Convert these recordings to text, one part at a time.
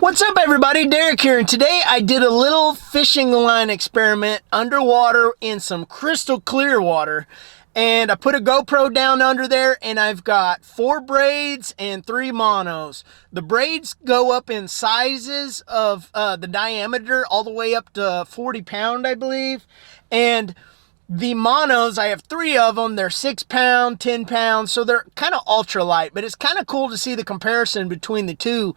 What's up, everybody? Derek here, and today I did a little fishing line experiment underwater in some crystal clear water. And I put a GoPro down under there, and I've got 4 braids and 3 monos. The braids go up in sizes of the diameter all the way up to 40 pound, I believe. And the monos, I have 3 of them. They're 6 pound, 10 pounds, so they're kind of ultralight, but it's kind of cool to see the comparison between the two.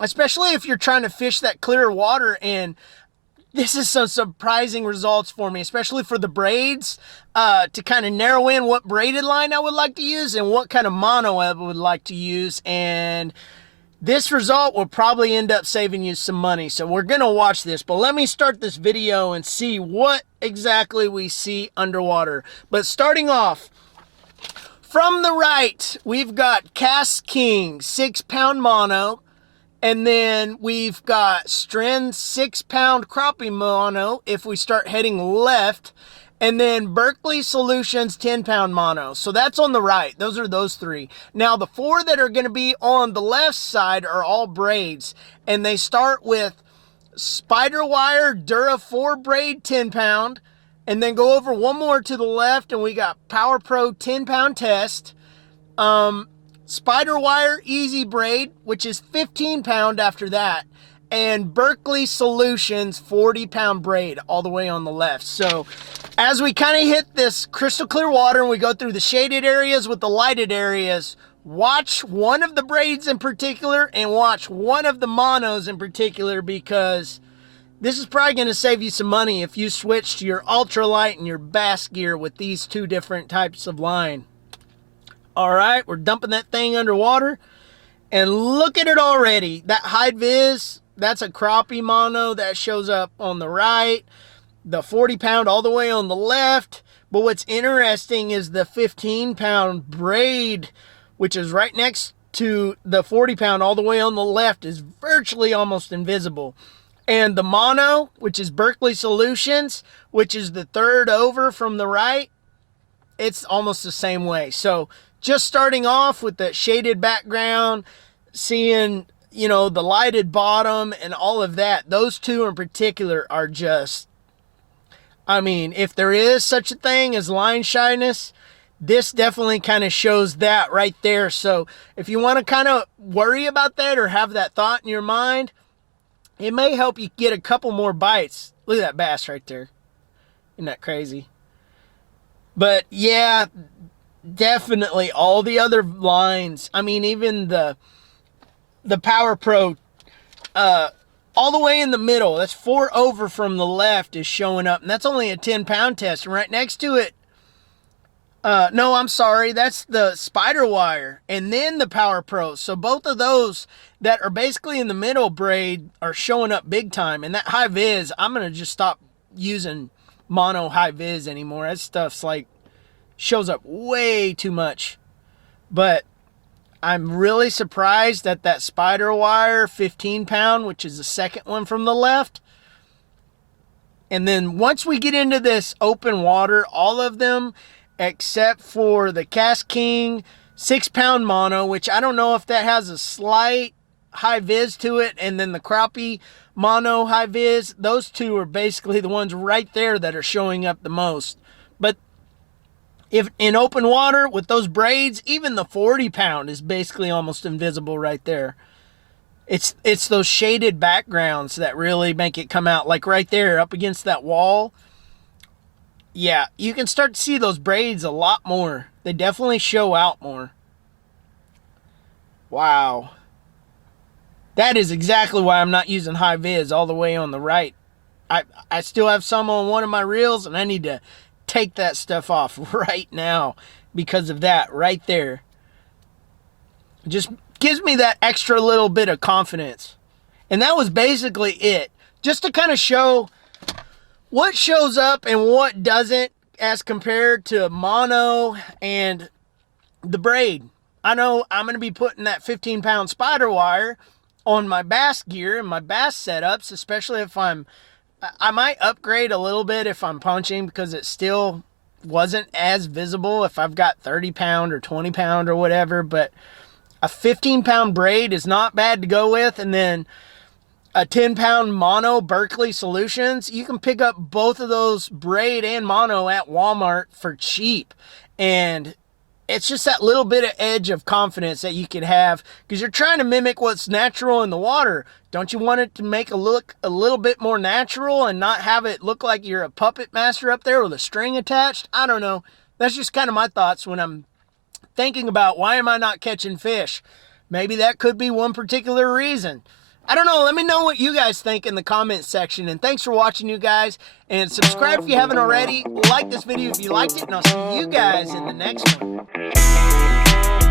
Especially if you're trying to fish that clear water, and this is some surprising results for me, especially for the braids, to kind of narrow in what braided line I would like to use and what kind of mono I would like to use. And this result will probably end up saving you some money. So we're going to watch this, but let me start this video and see what exactly we see underwater. But starting off, from the right, we've got Cast King 6 pound mono. And then we've got Stren 6 pound crappie mono if we start heading left. And then Berkeley Solutions 10 pound mono. So that's on the right. Those are those 3. Now the 4 that are going to be on the left side are all braids. And they start with Spider Wire Dura 4 braid 10 pound. And then go over one more to the left and we got Power Pro 10 pound test. Spider Wire Easy Braid, which is 15 pound after that, and Berkeley Solutions 40 pound braid all the way on the left. So as we kind of hit this crystal clear water and we go through the shaded areas with the lighted areas, watch one of the braids in particular and watch one of the monos in particular, because this is probably going to save you some money if you switch to your ultralight and your bass gear with these 2 different types of line. All right, we're dumping that thing underwater, and look at it already. That high vis, that's a crappie mono that shows up on the right, the 40 pound all the way on the left. But what's interesting is the 15 pound braid, which is right next to the 40 pound all the way on the left, is virtually almost invisible. And the mono, which is Berkeley Solutions, which is the 3rd over from the right, it's almost the same way. So just starting off with the shaded background, seeing, you know, the lighted bottom and all of that, those 2 in particular are just, I mean, if there is such a thing as line shyness, this definitely kind of shows that right there. So if you want to kind of worry about that or have that thought in your mind, it may help you get a couple more bites. Look at that bass right there. Isn't that crazy? But yeah, definitely all the other lines, I mean, even the Power Pro, all the way in the middle, that's 4 over from the left, is showing up, and that's only a 10 pound test. And right next to it, no, I'm sorry, that's the Spider Wire and then the Power Pro. So both of those that are basically in the middle braid are showing up big time. And that high vis, I'm gonna just stop using mono high vis anymore. That stuff's like, shows up way too much. But I'm really surprised that that Spider Wire 15 pound, which is the second one from the left. And then once we get into this open water, all of them except for the Cast King 6 pound mono, which I don't know if that has a slight high vis to it, and then the crappie mono high vis, those 2 are basically the ones right there that are showing up the most. But if in open water with those braids, even the 40 pound is basically almost invisible right there. It's those shaded backgrounds that really make it come out, like right there up against that wall. Yeah, you can start to see those braids a lot more. They definitely show out more. Wow. That is exactly why I'm not using high vis all the way on the right. I still have some on one of my reels, and I need to take that stuff off right now because of that right there. It just gives me that extra little bit of confidence. And that was basically it. Just to kind of show what shows up and what doesn't as compared to mono and the braid. I know I'm going to be putting that 15 pound Spider Wire on my bass gear and my bass setups, especially if I might upgrade a little bit if I'm punching, because it still wasn't as visible if I've got 30 pound or 20 pound or whatever. But a 15-pound braid is not bad to go with, and then a 10-pound mono Berkeley Solutions. You can pick up both of those, braid and mono, at Walmart for cheap. And it's just that little bit of edge of confidence that you can have, because you're trying to mimic what's natural in the water. Don't you want it to make it look a little bit more natural and not have it look like you're a puppet master up there with a string attached? I don't know. That's just kind of my thoughts when I'm thinking about why am I not catching fish. Maybe that could be one particular reason. I don't know. Let me know what you guys think in the comments section. And thanks for watching, you guys. And subscribe if you haven't already. Like this video if you liked it. And I'll see you guys in the next one.